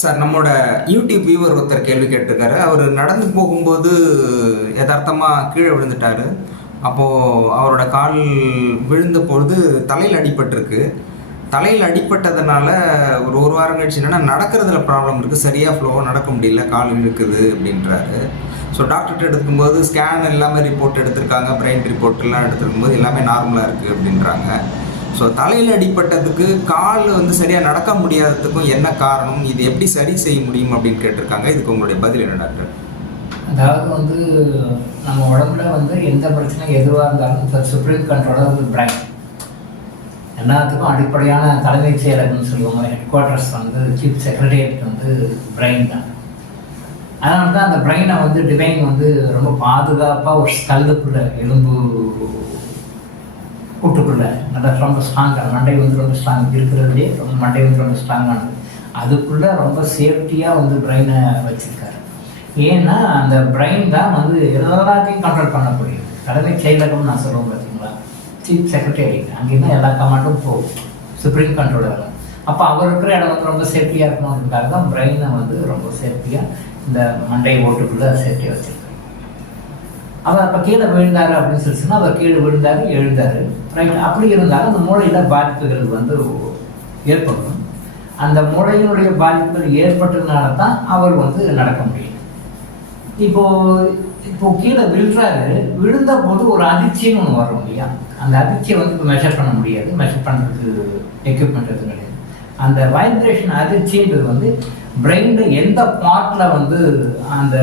Sir நம்மளோட YouTube viewer ஒருத்தர் கேள்வி கேட்டிருக்காரு. அவர் நடந்து போகும்போது யதார்த்தமாக கீழே விழுந்துட்டாரு. அப்போது அவரோட கால் விழுந்த பொழுது தலையில் அடிபட்டிருக்கு. தலையில் அடிபட்டதுனால ஒரு ஒரு வாரம் கழிச்சு என்னென்னா நடக்கிறதுல ப்ராப்ளம் இருக்குது சரியாக ஃப்ளோவாக நடக்க முடியல. கால் இழுக்குது அப்படின்றாரு. ஸோ டாக்டர்கிட்ட எடுக்கும்போது ஸ்கேன் எல்லாமே ரிப்போர்ட் எடுத்திருக்காங்க. பிரெயின் ரிப்போர்ட் எல்லாம் எடுத்திருக்கும்போது எல்லாமே நார்மலாக இருக்குது அப்படின்றாங்க. ஸோ தலையில் அடிப்பட்டதுக்கு கால் வந்து சரியாக நடக்க முடியாததுக்கும் என்ன காரணம்? இது எப்படி சரி செய்ய முடியும் அப்படின்னு கேட்டிருக்காங்க. இதுக்கு உங்களுடைய பதில் என்ன டாக்டர்? அதாவது வந்து நம்ம உடம்புல வந்து எந்த பிரச்சனை எதுவாக இருந்தாலும் இப்போ சுப்ரீம் கண்ட்ரோலாக வந்து பிரைன் எல்லாத்துக்கும் அடிப்படையான தலைமைச் செயலகம்னு சொல்லுவாங்க. ஹெட் குவார்ட்டர்ஸ் வந்து சீஃப் செக்ரட்டரியேட் வந்து பிரெயின் தான். அதனால தான் அந்த பிரெயினை வந்து டிவைன் வந்து ரொம்ப பாதுகாப்பாக ஒரு ஸ்கல்லுக்குள்ள எலும்பு கூட்டுக்குள்ள நல்லா ரொம்ப ஸ்ட்ராங்காக மண்டை வந்து ரொம்ப ஸ்ட்ராங் இருக்கிறதுலே ரொம்ப மண்டை வந்து ரொம்ப ஸ்ட்ராங்கானது அதுக்குள்ளே ரொம்ப சேஃப்டியாக வந்து பிரெயினை வச்சுருக்காரு. ஏன்னா அந்த பிரெயின் தான் வந்து எல்லாத்தையும் கண்ட்ரோல் பண்ணக்கூடியது கடமை செயலகம் நான் சொல்லுவேன் பார்த்தீங்களா சீஃப் செக்ரட்டரி அங்கேருந்து எல்லா கமாண்டும் போகும். சுப்ரீம் கண்ட்ரோலர் அப்போ அவர் இருக்கிற இடம் வந்து ரொம்ப சேஃப்டியாக இருக்கணுன்றதுக்காக தான் பிரெயினை வந்து ரொம்ப சேஃப்டியாக இந்த மண்டை ஓட்டுக்குள்ளே சேஃப்டியாக வச்சுருக்கோம் அவர் அப்போ கீழே விழுந்தார் அப்படின்னு சொல்லி சொன்னால் அவர் கீழே விழுந்தாரு எழுந்தார். ரைட் அப்படி இருந்தாலும் அந்த மூளையில் பாதிப்புகள் வந்து ஏற்படும். அந்த மூளையினுடைய பாதிப்புகள் ஏற்பட்டதுனால தான் அவர் வந்து நடக்க முடியும். இப்போது இப்போ கீழே விழுறாரு விழுந்த போது ஒரு அதிர்ச்சின்னு ஒன்று வரும் இல்லையா? அந்த அதிர்ச்சியை வந்து இப்போ மெஷர் பண்ண முடியாது. மெஷர் பண்ணுறதுக்கு எக்யூப்மெண்ட் எதுவும் கிடையாது. அந்த வைப்ரேஷன் அதிர்ச்சின்றது வந்து பிரெயினில் எந்த பார்ட்டில் வந்து அந்த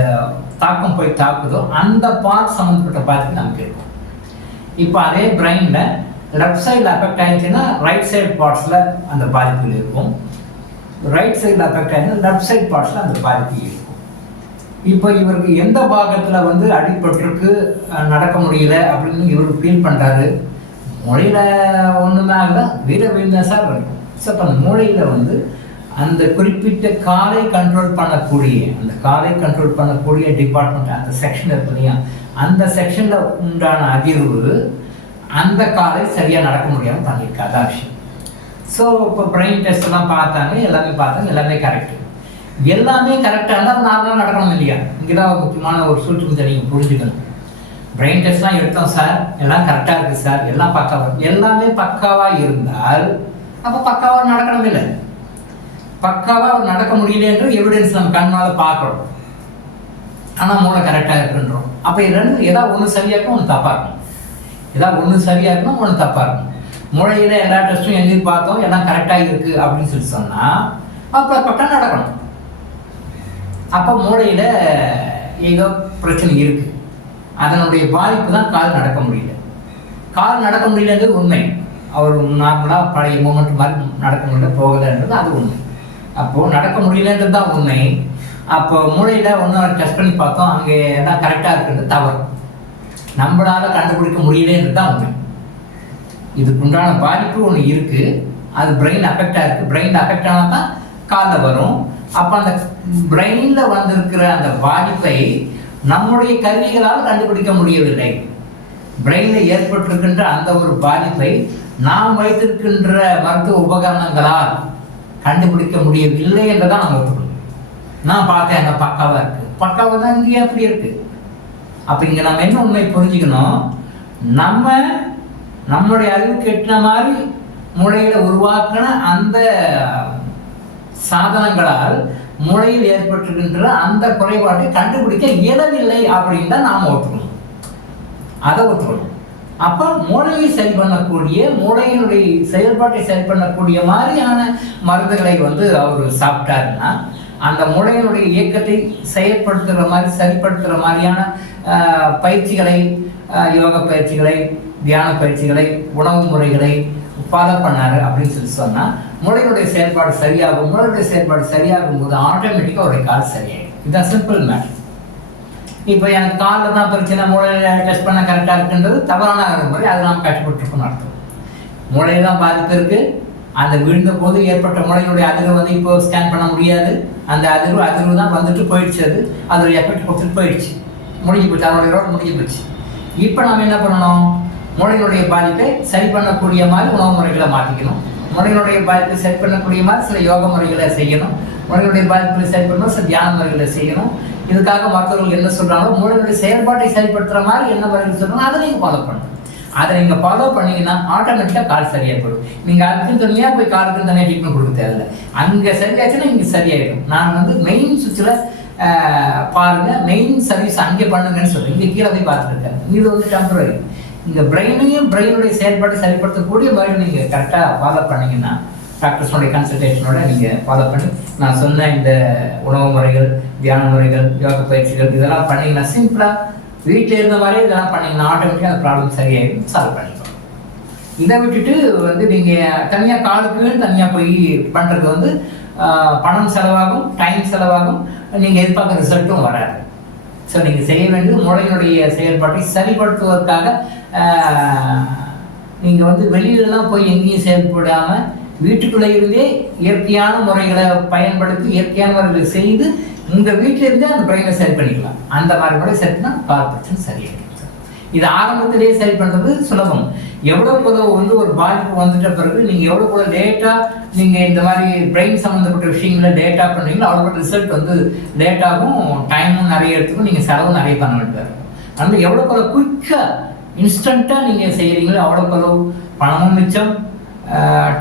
தாக்கம் போய் தாக்குதோ அந்த பார்ட் சம்மந்தப்பட்ட பாதிப்பு நமக்கு இருக்கும் இப்போ அதே பிரெயினில் லெஃப்ட் சைடில் அஃபெக்ட் ஆயிடுச்சுன்னா ரைட் சைடு பார்ட்ஸில் அந்த பாதிப்புகள் இருக்கும். ரைட் சைடில் அஃபெக்ட் ஆயிடுச்சுன்னா லெஃப்ட் சைடு பார்ட்ஸில் அந்த பாதிப்பு இருக்கும். இப்போ இவருக்கு எந்த பாகத்தில் வந்து அடிபட்டிருக்கு நடக்க முடியல அப்படின்னு இவர் ஃபீல் பண்ணுறாரு மொழியில் ஒன்றுமே ஆகல வீர வீழ்ந்தா சார் இருக்கும் ஸோ அப்போ அந்த மூளையில் வந்து அந்த குறிப்பிட்ட காரை கண்ட்ரோல் பண்ணக்கூடிய அந்த காரை கண்ட்ரோல் பண்ணக்கூடிய டிபார்ட்மெண்ட் அந்த செக்ஷன் இருக்கு இல்லையா? அந்த செக்ஷனில் உண்டான அதிர்வு அந்த காலை சரியாக நடக்க முடியாமல் பண்ணியிருக்கு அதான் விஷயம். ஸோ இப்போ பிரெயின் டெஸ்ட்லாம் எல்லாம் பார்த்தாங்க எல்லாமே பார்த்தாங்க எல்லாமே கரெக்டு எல்லாமே கரெக்டாக இருந்தால் நார்மலாக நடக்கணும் இல்லையா? இங்கே தான் முக்கியமான ஒரு சூழ்ச்சி நீங்கள் புரிஞ்சுக்கணும். பிரெயின் டெஸ்ட்லாம் எடுத்தோம் சார் எல்லாம் கரெக்டாக இருக்குது சார் எல்லாம் பக்காவாக எல்லாமே பக்காவாக இருந்தால் அப்போ பக்காவாக நடக்கணும் இல்லை பக்காவாக நடக்க முடியல என்று எவிடன்ஸ் நம்ம கண்ணால் பார்க்குறோம். ஆனால் மூளை கரெக்டாக இருக்குன்றோம். அப்போ ரெண்டு ஏதாவது ஒன்று சரியாக இருக்கும் ஒன்று தப்பாக இருக்கும் ஏதாவது ஒன்று சரியாக இருக்கணும் ஒன்று தப்பாக இருக்கும் மூளையில் எல்லா டெஸ்ட்டும் எழுதி பார்த்தோம் எல்லாம் கரெக்டாக இருக்குது அப்படின்னு சொல்லி சொன்னால் அப்போ பக்கம் நடக்கணும். அப்போ மூளையில் ஏதோ பிரச்சனை இருக்குது அதனுடைய பாதிப்பு தான் கால் நடக்க முடியல. கால் நடக்க முடியலன்றது உண்மை. அவர் நார்மலாக பழைய மூமெண்ட் மாதிரி நடக்க முடியல போகலைன்றது அது உண்மை. அப்போது நடக்க முடியலன்றது தான் உண்மை. அப்போ மூளையில் ஒன்று டெஸ்ட் பண்ணி பார்த்தோம் அங்கே எல்லாம் கரெக்டாக இருக்குன்றது தவறு. நம்மளால் கண்டுபிடிக்க முடியலன்றது தான் உண்மை இதுக்குண்டான பாதிப்பு ஒன்று இருக்குது அது பிரெயின் அஃபெக்டாக இருக்குது பிரெயின் அஃபெக்ட் ஆனால் தான் காலில் வரும். அப்போ அந்த பிரெயினில் வந்திருக்கிற அந்த பாதிப்பை நம்முடைய கருவிகளால் கண்டுபிடிக்க முடியவில்லை. பிரெயினில் ஏற்பட்டிருக்கின்ற அந்த ஒரு பாதிப்பை நாம் வைத்திருக்கின்ற மருத்துவ உபகரணங்களால் கண்டுபிடிக்க முடியவில்லை என்றதான் நம்ம ஒத்துக்கணும் நான் பார்த்தேன் அந்த பக்காவாக இருக்குது பக்காவாக தான் இங்கேயே அப்படி இருக்குது அப்போ இங்கே நம்ம என்ன உண்மை புரிஞ்சுக்கணும்? நம்ம நம்மளுடைய அறிவு கெட்டின மாதிரி மூளையில் உருவாக்கின அந்த சாதனங்களால் மூளையில் ஏற்பட்டிருக்கின்ற அந்த குறைபாட்டை கண்டுபிடிக்க இயலவில்லை அப்படின்னு தான் நாம் ஒத்துக்கணும் அதை ஒத்துக்கணும் அப்போ மூளையை சரி பண்ணக்கூடிய மூளையினுடைய செயல்பாட்டை சரி பண்ணக்கூடிய மாதிரியான மருந்துகளை வந்து அவர் சாப்பிட்டாருன்னா அந்த மூளையினுடைய இயக்கத்தை செயற்படுத்துகிற மாதிரி சரிப்படுத்துகிற மாதிரியான பயிற்சிகளை யோக பயிற்சிகளை தியான பயிற்சிகளை உணவு முறைகளை ஃபாலோ பண்ணார் அப்படின்னு சொல்லி சொன்னால் மூளையினுடைய செயல்பாடு சரியாகும் மூளையுடைய செயல்பாடு சரியாகும் போது ஆட்டோமேட்டிக்காக அவருடைய கால் சரியாகும் இதுதான் சிம்பிள் மேட்டர் இப்போ எனக்கு காலில் தான் பிரச்சனை மூளையில் டெஸ்ட் பண்ண கரெக்டாக இருக்குன்றது தவறான அணுகுமுறை. அதை நாம் கட்டுப்பட்டுருக்கோம்னு அர்த்தம் மூளையில் தான் பாதிப்பு இருக்குது அந்த விழுந்த போது ஏற்பட்ட மூளையினுடைய அதிர்வு வந்து இப்போ ஸ்கேன் பண்ண முடியாது. அந்த அதிர்வு அதிர்வு தான் வந்துட்டு போயிடுச்சு அது. அதோடைய எஃபெக்ட் கொடுத்துட்டு போயிடுச்சு. முடிஞ்சு போச்சு. அதனுடைய ரோடு முடிஞ்சு போச்சு. இப்போ நம்ம என்ன பண்ணணும்? மூளையினுடைய பாதிப்பை சரி பண்ணக்கூடிய மாதிரி உணவு முறைகளை மாற்றிக்கணும் மூளையினுடைய பாதிப்பை சரி பண்ணக்கூடிய மாதிரி சில யோக முறைகளை செய்யணும். முறைகளுடைய பாதிப்புகளை சரி பண்ணணும் சில தியான முறைகளை செய்யணும். இதுக்காக மற்றவர்கள் என்ன சொல்கிறாங்களோ மூளையுடைய செயல்பாட்டை செயல்படுத்துகிற மாதிரி என்ன முறைகள் சொல்றாங்களோ அதை நீங்கள் ஃபாலோ பண்ணணும். அதை நீங்கள் ஃபாலோ பண்ணீங்கன்னா ஆட்டோமேட்டிக்காக கால் சரியாக போயிடும். நீங்கள் அதுக்கு தனியா போய் காலுக்கு தனியாக ட்ரீட்மெண்ட் கொடுக்க தேவையில்ல. அங்கே சரியாச்சுன்னா இங்கே சரியாயிடும். நான் வந்து மெயின் சுவிட்சில் பாருங்க மெயின் சர்வீஸ் அங்கே பண்ணுங்கன்னு சொல்லுவேன் இங்கே கீழே போய் பார்த்துருக்கேன் இது வந்து டெம்பரரி இங்கே பிரெயினையும் பிரெயினுடைய செயல்பாட்டை சரிப்படுத்தக்கூடிய மாதிரி நீங்கள் கரெக்டாக ஃபாலோ பண்ணீங்கன்னா டாக்டர்ஸோடைய கன்சல்டேஷனோட நீங்கள் ஃபாலோ பண்ணி நான் சொன்ன இந்த உணவு முறைகள் தியான முறைகள் யோக பயிற்சிகள் இதெல்லாம் பண்ணிங்கன்னா சிம்பிளாக வீட்டில் இருந்த மாதிரி இதெல்லாம் பண்ணிங்கன்னா ஆட்டோமேட்டிக்காக அந்த ப்ராப்ளம் சரியாயிடும். சால்வ் பண்ணிக்கலாம். இதை விட்டுட்டு வந்து நீங்கள் தனியாக காலுக்குன்னு தனியாக போய் பண்ணுறது வந்து பணம் செலவாகும் டைம் செலவாகும். நீங்கள் எதிர்பார்க்குற ரிசல்ட்டும் வராது. ஸோ நீங்கள் செய்ய வேண்டியது மூளையினுடைய செயல்பாட்டை சரிப்படுத்துவதற்காக நீங்கள் வந்து வெளியிலலாம் போய் எங்கேயும் செயல்படாமல் வீட்டுக்குள்ளே இருந்தே இயற்கையான முறைகளை பயன்படுத்தி இயற்கையான முறைகளை செய்து உங்கள் வீட்டில் இருந்தே அந்த பிரெயினை சரி பண்ணிக்கலாம். அந்த மாதிரி முறை சரி பால் பிரச்சனை சரியாயிடும் இது ஆரம்பத்திலேயே சரி பண்ணுறது சுலபம். எவ்வளோ எவ்வளவு வந்து ஒரு பாதிப்பு வந்துட்ட பிறகு நீங்கள் எவ்வளோ கூட லேட்டாக நீங்கள் இந்த மாதிரி பிரெயின் சம்மந்தப்பட்ட விஷயங்களை லேட்டாக பண்ணுறீங்களோ அவ்வளோ ரிசல்ட் வந்து லேட்டாகவும் டைமும் நிறைய எடுத்துக்கும் நீங்கள் செலவும் நிறைய பண்ண வேண்டியதா இருக்கும். அதனால எவ்வளோ எவ்வளவு குயிக்கா இன்ஸ்டண்ட்டாக நீங்கள் செய்கிறீங்களோ அவ்வளோ பணமும் மிச்சம்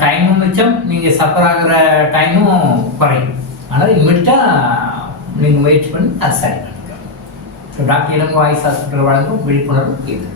டைமும் மிச்சம் நீங்கள் சஃபர் ஆகிற டைமும் குறையும். அதனால் இமிட்டா நீங்கள் முயற்சி பண்ணி அது சரி பண்ணிக்கலாம் so doctor Elango Ayush hospital வழங்கும் விழிப்புணர்வு இது.